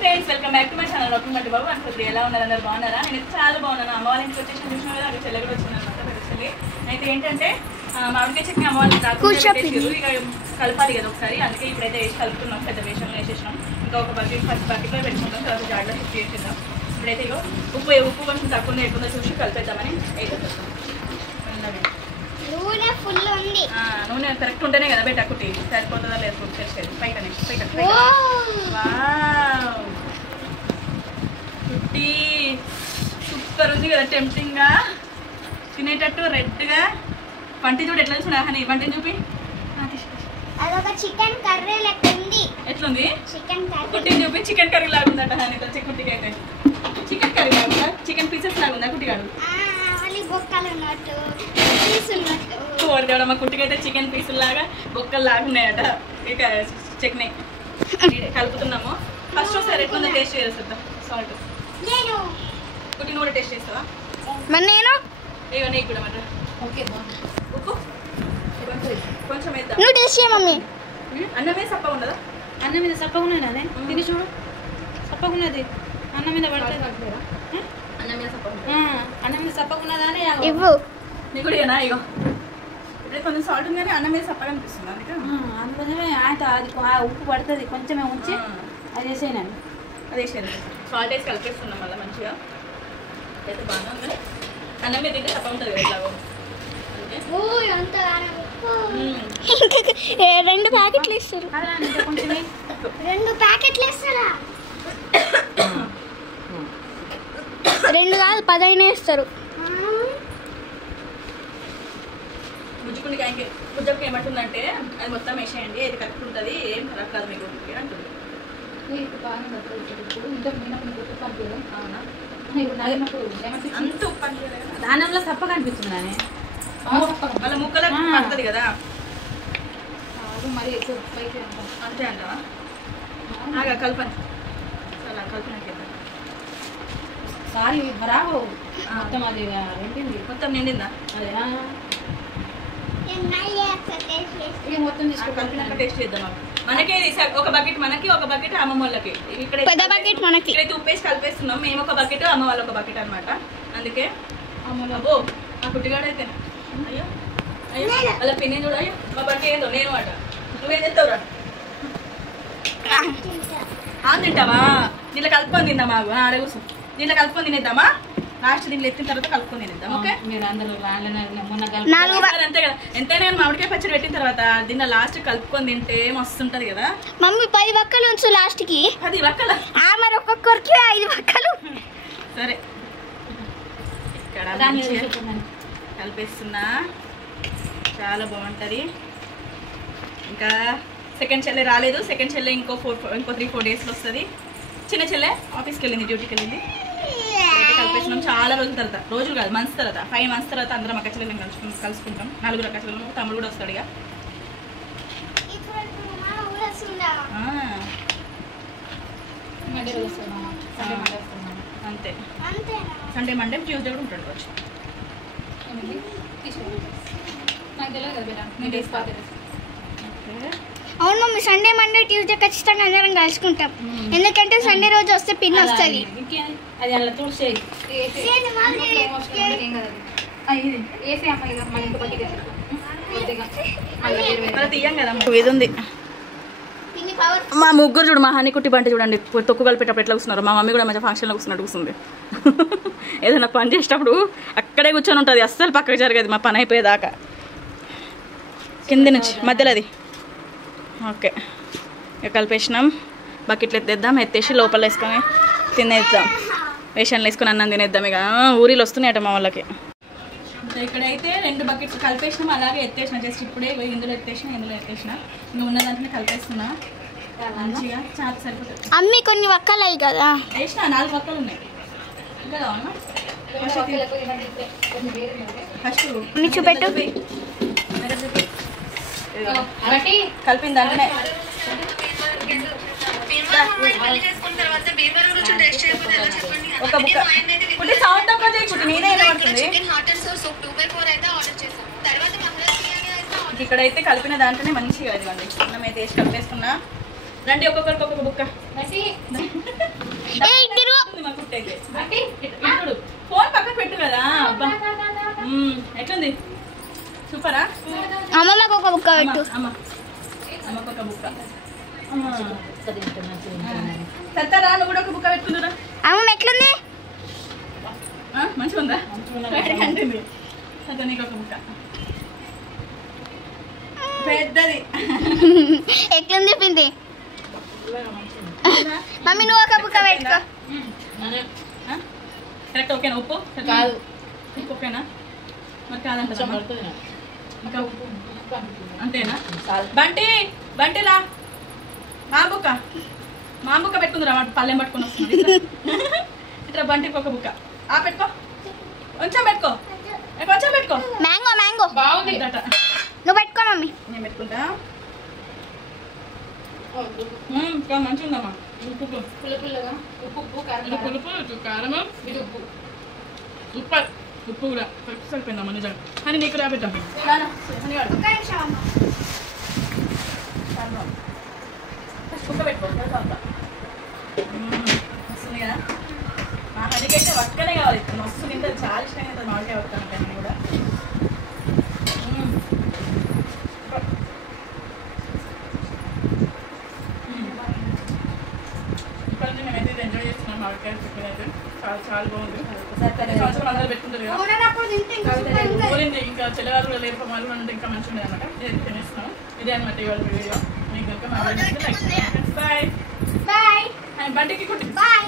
Friends welcome back to my channel రొక్కమట్టి బాబు అనుకుంటుంది ఎలా ఉన్నారు అందరు బాగున్నారా నేను చాలా బాగున్నాను అమ్మ వాళ్ళ ఇంటికి వచ్చేసి చూసిన కదా అక్కడ చెల్లె కూడా వచ్చిందనమాట పెద్ద చెల్లి అయితే ఏంటంటే మామిడికాయ చట్నీ అమ్మ వాళ్ళకి ఇక కలపాలి కదా ఒకసారి అందుకే ఇప్పుడైతే వేసి కలుపుతున్నాం పెద్ద వేషంలో వేసేసినాం ఇంకా ఒక బకెట్ ఫస్ట్ బకెట్లో పెట్టుకుంటాం తర్వాత జాగ్రత్త షిఫ్ట్ చేసేద్దాం ఇప్పుడైతే ఇక ఉప్పు కొంచెం తక్కువ ఎక్కువ చూసి కలిపేద్దామని అయితే నూనె కరెక్ట్ ఉంటేనే కదా బయట కుట్టి సరిపోతుందా లేదు తెలిసేది పైకనే కుట్టి సూపర్ ఉంది కదా టెంప్టింగ్గా తినేటట్టు రెడ్గా వంటి చూడు ఎట్లా చూడ హనీ వంటిని చూపి చికెన్ కర్రీ లెక్క ఉంది ఎట్లుంది కుట్టిని చూపి చికెన్ కర్రీ లాగా ఉందట హనీ కుట్టికి అయితే చికెన్ కర్రీ లాగా చికెన్ పీసెస్ లాగా ఉందా కుట్టిగాడు మా కుట్టికి అయితే చికెన్ పీసులు లాగా బొక్కలు లాగా ఉన్నాయట ఇక చట్నీ కలుపుతున్నాము ఫస్ట్ ఒకసారి ఎట్లుందో టేస్ట్ చేసేద్దాం సాల్ట్ కుట్టిని కూడా టేస్ట్ చేస్తావా నేను ఇక నీకు కూడా మాట ఓకే ఉప్పు కొంచెం వేద్దాం నువ్వు టేస్ట్ చేయ మమ్మీ అన్నమే సప్పగా ఉండదా అన్నం మీద సప్పగా ఉన్నది తిని చూడు సప్పగా ఉన్నది అన్నం మీద పడుతుంది అన్నం మీద సప్పగా అన్నం మీద సప్పగా ఉన్నదని ఇవ్వు నీకు కూడా ఇక ఇగో ఇప్పుడు కొంచెం సాల్ట్ ఉందని అన్నం మీద సప్పగా అనిపిస్తుంది అందుకోసమే ఆయన అది ఉప్పు పడుతుంది కొంచెమే ఉంచి అది వేసేయనండి అది వేసేది సాల్ట్ వేసి కలిపేస్తున్నాం మళ్ళీ మంచిగా అయితే బాగానే ఉంది అన్నం మీద తింటే సప్పగా ఉంటుంది కదా ఇట్లాగో రెండు ప్యాకెట్లు ఇస్తారు కొంచెమే 2 ప్యాకెట్లు ఇస్తారా 2 కాదు 10 ఇస్తారు బుజ్జకు ఏమంటుందంటే అది మొత్తం వేసేయండి ఇది కరెక్ట్ ఉంటుంది ఏం కరెక్ట్ కాదు మీకు అంటుంది అంత ఉప్పు అన్నంలో సప్పగా అనిపిస్తుంది వాళ్ళ ముక్కలకు పడుతుంది కదా మరి అంతే అంటావా కల్పన చాలా కల్పన సారీ రావు మొత్తం అది ఏంటింది మొత్తం నిండిందా అదే మొత్తం తీసుకున్నాక టేస్ట్ చేద్దాం మనకి ఒక బకెట్ మనకి ఒక బకెట్ అమ్మమ్మ వాళ్ళకి ఇక్కడ పెద్ద బకెట్ మనకి ఇక్కడైతే ఉప్పేసి కలిపేస్తున్నాం మేము ఒక బకెట్ అమ్మ వాళ్ళ ఒక బకెట్ అనమాట అందుకే అబ్బో ఆ కుట్టిగాడు అయితే అయ్యో అయ్యో అలా పిన్ని చూడ అయ్యో మా బట్టి ఏందో నేను అట నువ్వేం చెప్తావురా తింటావా దీంట్లో కలుపుకొని తిందాం మాకు ఆడ కూర్చో దీంట్లో కలుపుకొని తినేద్దామా లాస్ట్ దీంట్లో ఎత్తిన తర్వాత కలుపుకొని తినేద్దాం ఓకే మీరు అందరూ అంతే కదా ఎంతైనా మామిడికాయ పచ్చడి పెట్టిన తర్వాత దీంట్లో లాస్ట్ కలుపుకొని తింటే మస్తు ఉంటది కదా మమ్మీ 10 వక్కలు ఉంచు లాస్ట్ కి 10 వక్కల మరి ఒక్కొక్కరికి 5 వక్కలు సరే ఇక్కడ కలిపేస్తున్నా చాలా బాగుంటుంది ఇంకా సెకండ్ చెల్లె రాలేదు సెకండ్ చెల్లె ఇంకో 3-4 డేస్లో వస్తుంది చిన్న చెల్లె ఆఫీస్కి వెళ్ళింది డ్యూటీకి వెళ్ళింది కలిపేసినాం చాలా రోజుల తర్వాత రోజులు కాదు మంత్స్ తర్వాత 5 మంత్స్ తర్వాత అందరం అక్క చెల్లెని కలుసుకుంటాం 4 అక్క చెల్లెలు తమ్ముడు కూడా వస్తాడు ఇక అంతే సండే మండే ట్యూస్డే కూడా ఉంటాడు వచ్చి అవును మమ్మీ సండే మండే ట్యూస్డే ఖచ్చితంగా అందరం కలుసుకుంటాం ఎందుకంటే సండే రోజు వస్తే పిన్ వస్తుంది అది అలా చూసేయి తీయం కదా ఇది ఉంది మా ముగ్గురు చూడు మా హనీ కుట్టి బంటి చూడండి తొక్కు కలిపేటప్పుడు ఎట్లా కూర్చున్నారు మా మమ్మీ కూడా మంచిగా ఫంక్షన్లో కూర్చున్నట్టు కూర్చుంది ఏదైనా పని చేసేటప్పుడు అక్కడే కూర్చొని ఉంటుంది అస్సలు పక్కకు జరగదు మా పని అయిపోయేదాకా కింది నుంచి మధ్యలో అది ఓకే ఇక కలిపేసినాం బకెట్లు ఎత్తేసి లోపల వేసుకొని తినేద్దాం వేషన్లు వేసుకొని అన్నం తినేద్దాం ఇక ఊరిలో వస్తున్నాయట మా వాళ్ళకి ఇక్కడైతే 2 బకెట్స్ కలిపేసినాం అలాగే ఎత్తేసిన జస్ట్ ఇప్పుడే ఇందులో ఎత్తేసిన ఇంకా ఉన్న దాంట్లో కలిపేస్తున్నా మంచిగా చాలా సరిపోతుంది అమ్మి కొన్ని వక్కలు అయ్యి కదా వేసిన 4 వక్కలు ఉన్నాయి ఇంకా కావాలన్నా ఫస్ట్ చూపెట్టు కలిపిన దాంట్లోనే ఒక బుక్క కుట్టి సౌండ్ తక్కువ చేయకుంటే నేనే పడుతుంది ఇక్కడైతే కలిపిన దాంట్లోనే మంచిగా ఇదిగోండి అన్నం అయితే వేసి కలిపేసుకున్నా రండి ఒక్కొక్కరికి ఒక్కొక్క బుక్క అయితే ఇప్పుడు ఫోన్ పక్కకు పెట్టు కదా. అబ్బా ఎట్లుంది? సూపరా? అమ్మమ్మకు ఒక బుక్క పెట్టు. అమ్మకు ఒక బుక్క. సత్తారా నువ్వు కూడా ఒక బుక్క పెట్టుకుందురా. అమ్మ ఎట్లుంది? మంచిగా ఉందా? కంటుంది. సత్తా నీకు ఒక బుక్క పెద్దది. ఎట్లుంది పిండి? మమ్మీ నువ్వు ఒక బుక్క పెట్టుకో. కరెక్ట్ ఓకేనా? ఉప్పు కాదు, ఉప్పు ఓకేనా? మరి కాదంట ఇంకా అంతేనా? బంటి బంటిరా మా బుక్క పెట్టుకుందిరా. పల్లెం పట్టుకుని వస్తుంది ఇట్లా. బంటికి ఒక బుక్క పెట్టుకో. కొంచెం పెట్టుకో, కొంచెం పెట్టుకో. మ్యాంగో మ్యాంగో బాగుంది. నువ్వు పెట్టుకో మమ్మీ. నేను పెట్టుకుంటా. మంచిగా ఉందమ్మా. ఉప్పు పుల్లగా, ఉప్పు కారం, సూపర్. ఉప్పు కూడా సరిపోయిందమ్మా నిజంగా. అని నీకు రాబెట్టాం. కుక్క పెట్టుకో వస్తుంది కదా. మా హరికైతే వక్కనే కావాలి. మస్తు తింటుంది, చాలా ఇష్టంగా తింటుంది మామిడికాయ వక్క అంటే. నేను కూడా ఇప్పటి నుంచి మేమైతే ఇది ఎంజాయ్ చేస్తున్నాం. మామిడికాయ చికెన్ అయితే చాలా బాగుంది. సంవత్సరం అందరూ పెట్టుకుంటారు కదా. ఊరింది ఇంకా చెల్లగారు కూడా లేరు. వాళ్ళు అంటే ఇంకా మంచిగా ఉండేది అనమాట. ఇది తినేస్తున్నాం. ఇదే అనమాట ఇవాళ వీడియో. మీకు కనుక మా వీడియో లైక్ చేయండి. బాయ్. బంటికి కుట్టి. బాయ్.